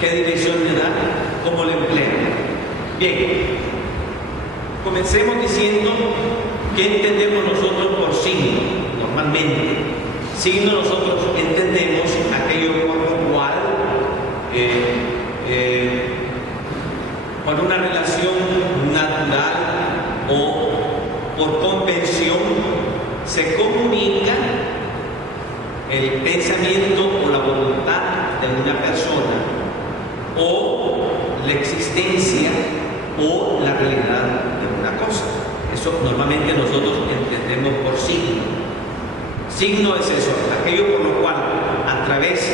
¿Qué dirección le da? ¿Cómo lo emplea? Bien, comencemos diciendo qué entendemos nosotros por signo. Normalmente, signo nosotros entendemos aquello por lo cual por una relación natural o por convención se comunica el pensamiento o la voluntad de una persona o la existencia o la realidad de una cosa. Eso normalmente nosotros entendemos por signo. Signo es eso, aquello por lo cual a través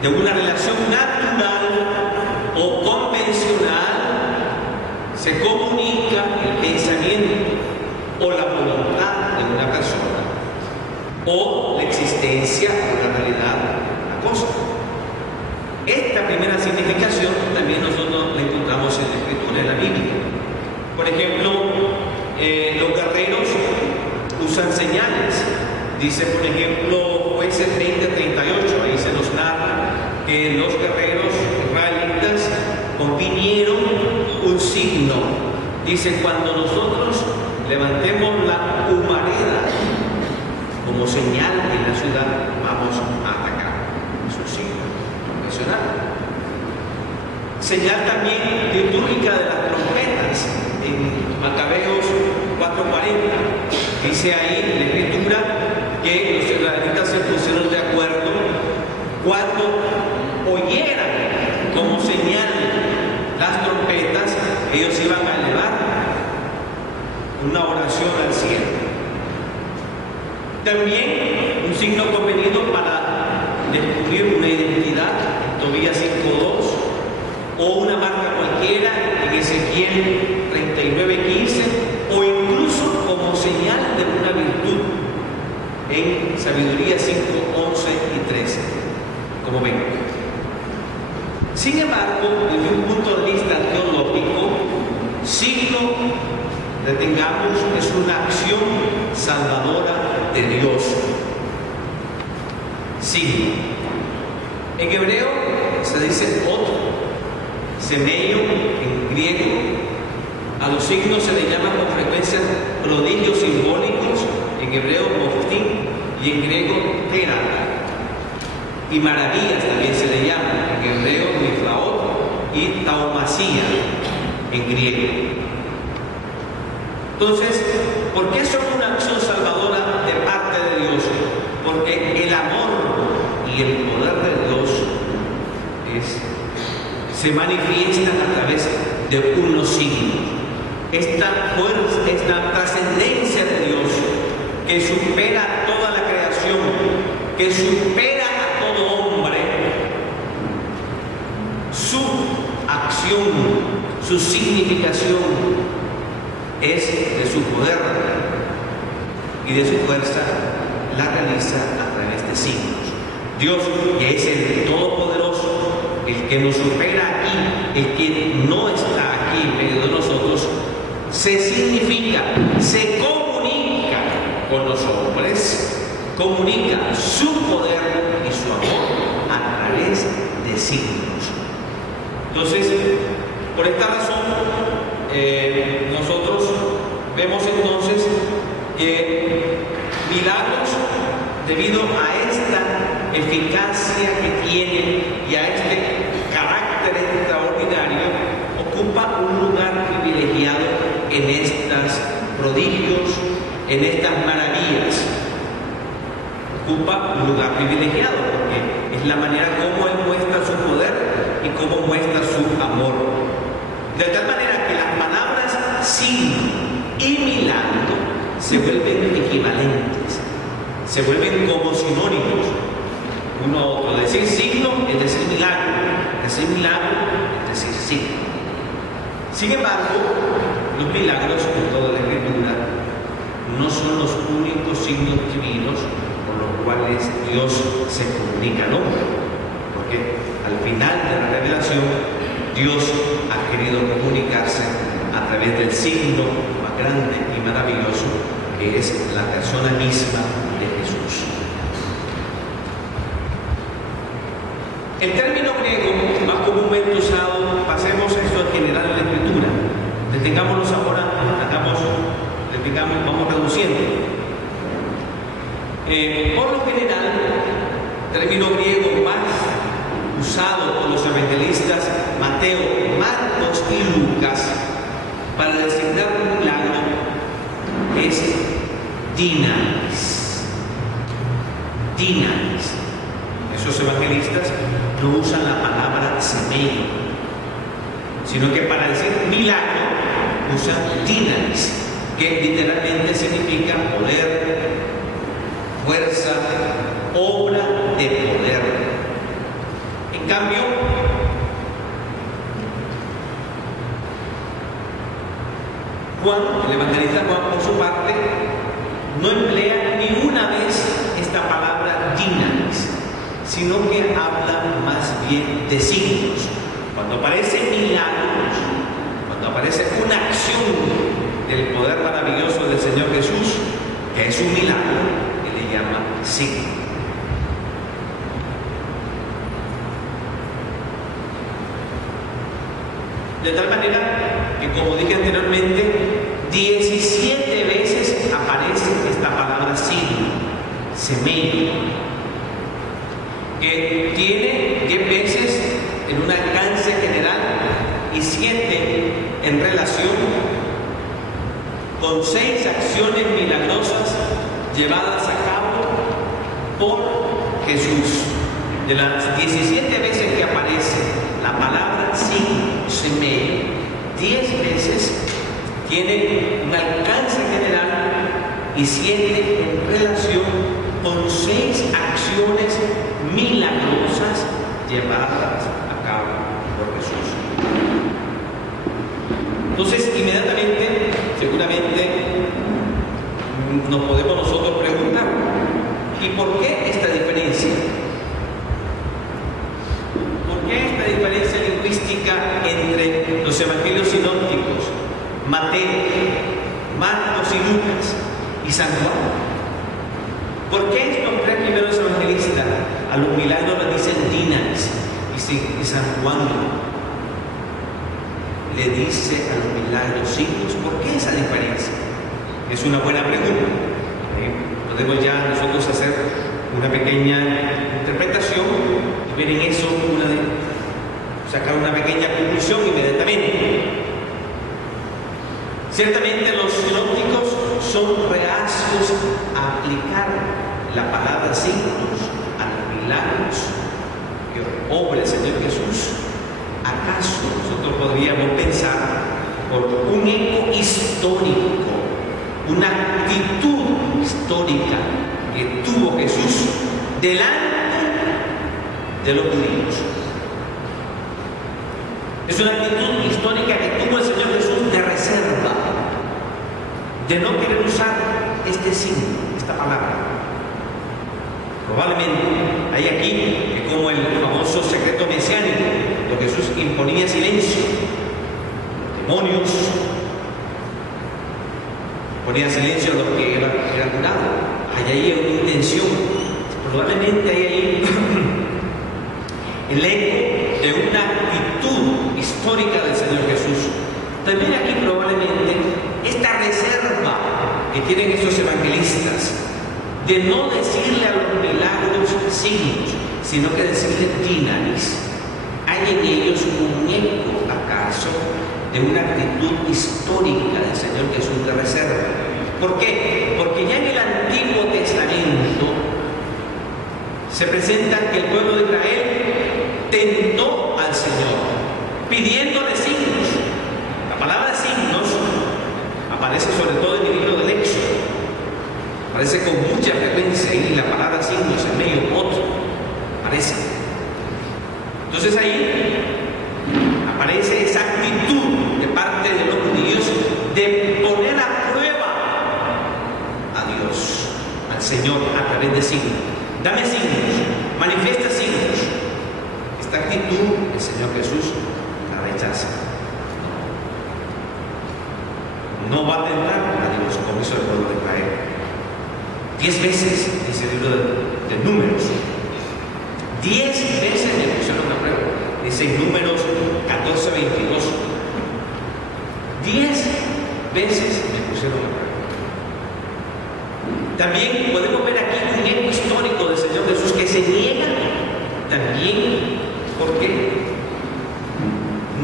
de una relación natural o convencional se comunica el pensamiento o la voluntad de una persona o la existencia o la realidad de una cosa. Esta primera significación también nosotros la encontramos en la Escritura, en la Biblia. Por ejemplo, los guerreros usan señales. Dice, por ejemplo, Jueces 20:38, ahí se nos narra que los guerreros israelitas convinieron un signo. Dice, cuando nosotros levantemos la humareda como señal en la ciudad, vamos a atacar. Es un signo profesional. Señal también litúrgica de las trompetas en Macabeos 4:40. Dice ahí en la Escritura que los israelitas se pusieron de acuerdo cuando oyeran como señal las trompetas, ellos iban a elevar una oración al cielo. También un signo convenido para descubrir una identidad, Tobías 5:2, o una marca cualquiera en Ezequiel 39:15, o incluso como señal de una virtud en Sabiduría 5:11 y 13, como ven. Sin embargo, desde un punto de vista teológico, signo, retengamos, es una acción salvadora de Dios. Signo. En hebreo se dice ot, semeio en griego. A los signos se le llama con frecuencia prodigios simbólicos, en hebreo moftim y en griego terata. Y maravillas también se le llama, en hebreo niflaot y taumasía en griego. Entonces, ¿por qué son una acción salvadora de parte de Dios? Porque el amor y el poder de Dios se manifiestan a través de unos signos. Esta fuerza, esta trascendencia de Dios que supera toda la creación, que supera a todo hombre, su acción, su significación es de su poder y de su fuerza, la realiza a través de signos. Dios, que es el Todopoderoso, el que nos supera aquí, el que no está aquí en medio de nosotros, se significa, se comunica con los hombres, comunica su poder y su amor a través de signos. Entonces, por esta razón, nosotros vemos entonces que milagros, debido a esta eficacia que tienen y a este carácter extraordinario, ocupa un lugar privilegiado en estos prodigios, en estas maravillas. Ocupa un lugar privilegiado porque es la manera como Él muestra su poder y cómo muestra su amor. De tal manera que las palabras signo y milagro se vuelven equivalentes, se vuelven como sinónimos uno a otro. Decir signo es decir milagro es decir signo. Sin embargo, los milagros en toda la Escritura no son los únicos signos divinos por los cuales Dios se comunica al hombre, porque al final de la revelación Dios ha querido comunicarse a través del signo más grande y maravilloso, que es la persona misma de Jesús. El término griego más usado, pasemos esto en general en la Escritura. Detengámonos ahora, vamos reduciendo. Por lo general, el término griego más usado por los evangelistas Mateo, Marcos y Lucas para designar un milagro es dinamis. Dinamis. Esos evangelistas no usan la palabra semei, sino que para decir milagro usan dinamis, que literalmente significa poder, fuerza, obra de poder. En cambio, Juan, el evangelista Juan, por su parte, no emplea ni una vez esta palabra dinamis, sino que habla más bien de signos. Cuando aparecen milagros, cuando aparece una acción del poder maravilloso del Señor Jesús, que es un milagro, él le llama signo. De tal manera que, como dije anteriormente, 17 veces aparece esta palabra signo, semei, que tiene 10 veces en un alcance general y 7 en relación con 6 acciones milagrosas llevadas a cabo por Jesús. De las 17 veces que aparece la palabra signo, semei, 10 veces tiene un alcance general y 7 en relación con 6 acciones milagrosas llevadas a cabo por Jesús. Entonces, inmediatamente, seguramente, nos podemos nosotros preguntar, ¿y por qué esta diferencia? ¿Por qué esta diferencia lingüística entre los evangelios sinópticos, Mateo, Marcos y Lucas y San Juan? ¿Por qué estos 3 primeros evangelistas a los milagros le dicen dinamis y San Juan le dice a los milagros signos? ¿Por qué esa diferencia? Es una buena pregunta. Podemos ya nosotros hacer una pequeña interpretación y ver en eso sacar una pequeña conclusión inmediatamente. Ciertamente los sinópticos son reacios a aplicar la palabra signos a los milagros que obra el Señor Jesús. ¿Acaso nosotros podríamos pensar por un eco histórico, una actitud histórica que tuvo Jesús delante de los judíos? Es una actitud histórica que tuvo el Señor Jesús de reserva, de no querer usar este signo, esta palabra. Probablemente hay aquí que, como el famoso secreto mesiánico, donde Jesús imponía silencio, los demonios ponía silencio a los que eran curados. Hay ahí una intención, probablemente hay ahí el eco de una actitud histórica del Señor Jesús. También aquí probablemente esta reserva que tienen estos evangelistas de no decirle a los milagros signos, sino que decirle dinamis. ¿Hay en ellos un eco, acaso, de una actitud histórica del Señor Jesús de reserva? ¿Por qué? Porque ya en el Antiguo Testamento se presenta que el pueblo de Israel tentó al Señor pidiéndole signos. La palabra signos aparece sobre todo en el libro del Éxodo. Aparece con mucha frecuencia y la palabra signos en medio otro aparece. Entonces ahí aparece esa actitud de parte de los judíos de poner a prueba a Dios, al Señor, a través de signos. Dame signos, manifiesta signos. Esta actitud el Señor Jesús la rechaza. No va a tentar a Dios como hizo el pueblo de Israel. 10 veces, dice el libro de Números. 10 veces le pusieron a prueba. Dice en Números También podemos ver aquí un eco histórico del Señor Jesús que se niega también porque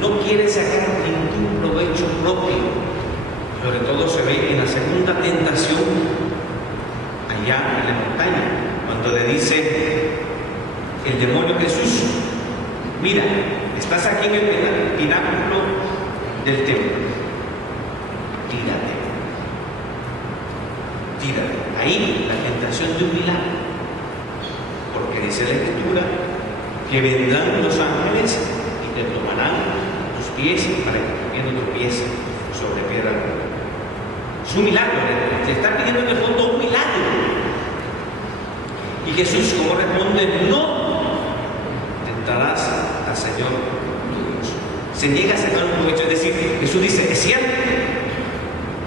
no quiere sacar ningún provecho propio. Sobre todo se ve en la segunda tentación allá en la montaña, cuando le dice el demonio a Jesús: mira, estás aquí en el pináculo del templo, tírate. Ahí la tentación de un milagro, porque dice la Escritura que vendrán los ángeles y te tomarán tus pies para que también no tropieces sobre piedra. Es un milagro, te está pidiendo en el fondo un milagro. Y Jesús, como responde: no tentarás al Señor tu Dios. Se niega a sacar un provecho, es decir, Jesús dice: es cierto,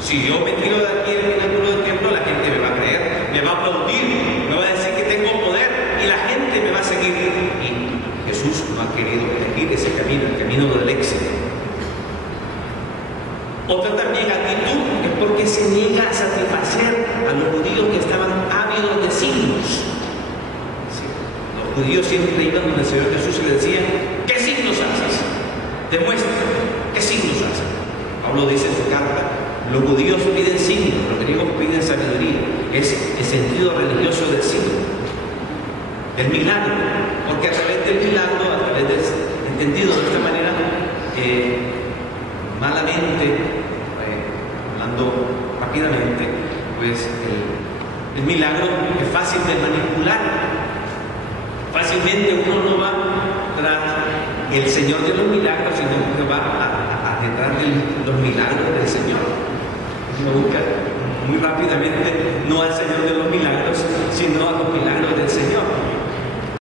si yo me tiro de aquí el pináculo del templo, la gente me va a creer, me va a aplaudir, me va a decir que tengo poder y la gente me va a seguir. Y Jesús no ha querido elegir ese camino, el camino del éxito. Otra también actitud es porque se niega a satisfacer a los judíos que estaban ávidos de signos. Sí. Los judíos siempre iban donde el Señor Jesús y le decían: ¿qué signos haces? Demuestra, ¿qué signos haces? Pablo dice en su carta: los judíos piden signos, los griegos piden sabiduría. Es el sentido religioso del signo, del milagro, porque a través del milagro, a través del entendido de esta manera, malamente, hablando rápidamente, pues el milagro es fácil de manipular. Fácilmente uno no va tras el Señor de los milagros, sino que va detrás de los milagros del Señor. Uno busca muy rápidamente no al Señor de los milagros, sino a los